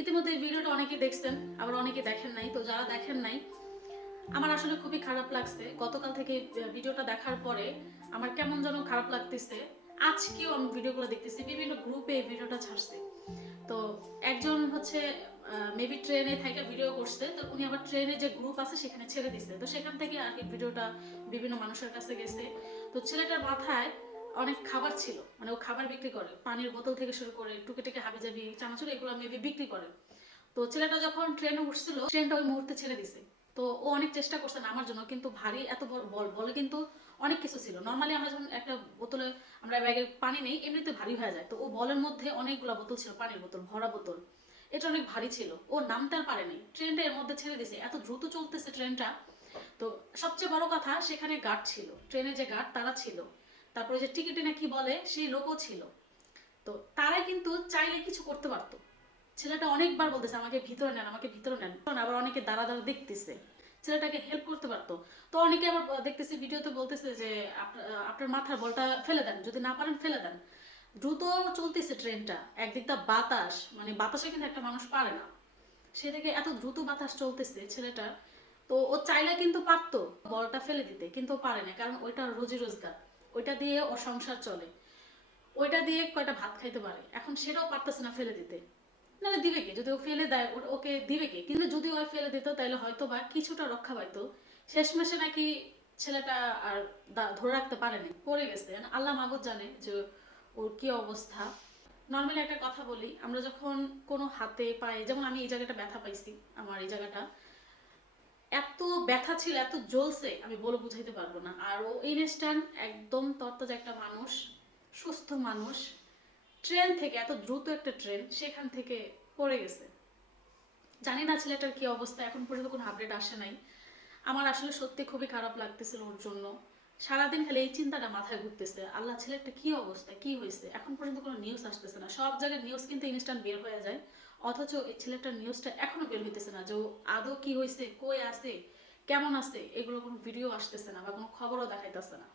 ইতিমধ্যে এই ভিডিওটা অনেকে দেখছেন, আবার অনেকে দেখেন নাই। তো যারা দেখেন নাই, আমার আসলে খুবই খারাপ লাগছে গতকাল থেকে ভিডিওটা দেখার পরে। আমার কেমন যেন খারাপ লাগতেছে। আজকেও আমি ভিডিওগুলো দেখতেছি, বিভিন্ন গ্রুপে এই ভিডিওটা ছাড়ছে। তো একজন হচ্ছে মেবি ট্রেনে থেকে ভিডিও করছে, তো উনি আবার ট্রেনে যে গ্রুপ আছে সেখানে ছেড়ে দিছে, তো সেখান থেকে আর কি ভিডিওটা বিভিন্ন মানুষের কাছে গেছে। তো ছেলেটার মাথায় অনেক খাবার ছিল, মানে ও খাবার বিক্রি করে, পানির বোতল থেকে শুরু করে টুকে টুকে হাবিজাবি চানাচুর এগুলো মেবি বিক্রি করে। তো ছেলেটা যখন ট্রেনে উঠছিল, ট্রেনটা ওই মুহূর্তে ছেড়ে দিছে। তো ও অনেক চেষ্টা করছে নামার জন্য, কিন্তু ভারী এত বলে কিন্তু অনেক কিছু ছিল। নর্মালি আমরা যখন একটা বোতলে আমরা ব্যাগে পানি নেই, এমনিতে ভারী হয়ে যায়। তো ও বলের মধ্যে অনেকগুলো বোতল ছিল, পানির বোতল, ভরা বোতল। এটা অনেক ভারী ছিল, ও নামতে আর পারেনি, ট্রেনটা এর মধ্যে ছেড়ে দিছে। এত দ্রুত চলতেছে ট্রেনটা। তো সবচেয়ে বড় কথা, সেখানে গার্ড ছিল, ট্রেনে যে গার্ড তারা ছিল, তারপরে যে টিকিটে না কি বলে সেই লোকও ছিল। তো তারাই কিন্তু চাইলে কিছু করতে পারতো। ছেলেটা অনেকবার বলতেছে আমাকে ভিতরে নেন, আমাকে ভিতরে নেন, আবার অনেকে দাঁড়া দাঁড়া দেখতেছে, ছেলেটাকে হেল্প করতে পারতো। তো অনেকে আবার দেখতেছি ভিডিওতে বলতেছে যে আপনার মাথার বলটা ফেলে দেন, যদি না পারেন ফেলে দেন। দ্রুত চলতেছে ট্রেনটা, একদিকটা বাতাস, মানে বাতাসে কিন্তু একটা মানুষ পারে না, সেদিকে এত দ্রুত বাতাস চলতেছে ছেলেটা। তো ও চাইলে কিন্তু পারতো বলটা ফেলে দিতে, কিন্তু পারে না, কারণ ওইটা রোজি রোজগার, ওইটা দিয়ে ওর সংসার চলে, ওইটা দিয়ে কয়টা ভাত খাইতে পারে। এখন সেটাও পারতেছে না ফেলে দিতে। নাহলে দিবে কে? যদি ও ফেলে দেয় ওকে দিবে কে? কিন্তু যদি ও ফেলে দিত তাহলে হয়তো বা কিছুটা রক্ষা পাইতো। শেষমেশে নাকি ছেলেটা আর ধরে রাখতে পারেনি, পড়ে গেছে। আল্লাহ মাবুদ জানে যে ওর কি অবস্থা। নর্মালি একটা কথা বলি, আমরা যখন কোনো হাতে পায়ে, যেমন আমি এই জায়গাটা ব্যথা পাইছি, আমার এই জায়গাটা এত ব্যথা ছিল, এত জ্বলছে, আমি বলে বুঝাইতে পারবো না। আর ও ইনস্ট্যান্ট একদম তত্তাজা একটা মানুষ, সুস্থ মানুষ, ট্রেন থেকে, এত দ্রুত একটা ট্রেন, সেখান থেকে পড়ে গেছে। জানি না ছেলেটার কি অবস্থা, এখন পর্যন্ত কোনো আপডেট আসে নাই। আমার আসলে সত্যি খুবই খারাপ লাগতেছিল ওর জন্য। সারাদিন খালি এই চিন্তাটা মাথায় ঘুরতেছে, আল্লাহ ছেলেটা কি অবস্থা, কি হয়েছে। এখন পর্যন্ত কোনো নিউজ আসতেছে না, সব জায়গায় নিউজ কিন্তু ইনস্ট্যান্ট বের হয়ে যায়, অথচ এই ছেলেটার নিউজটা এখনো বের হইতেছে না যে ও আদৌ কি হয়েছে, কই আছে, কেমন আছে, এগুলো কোনো ভিডিও আসতেছে না বা কোনো খবরও দেখাইতেছে না।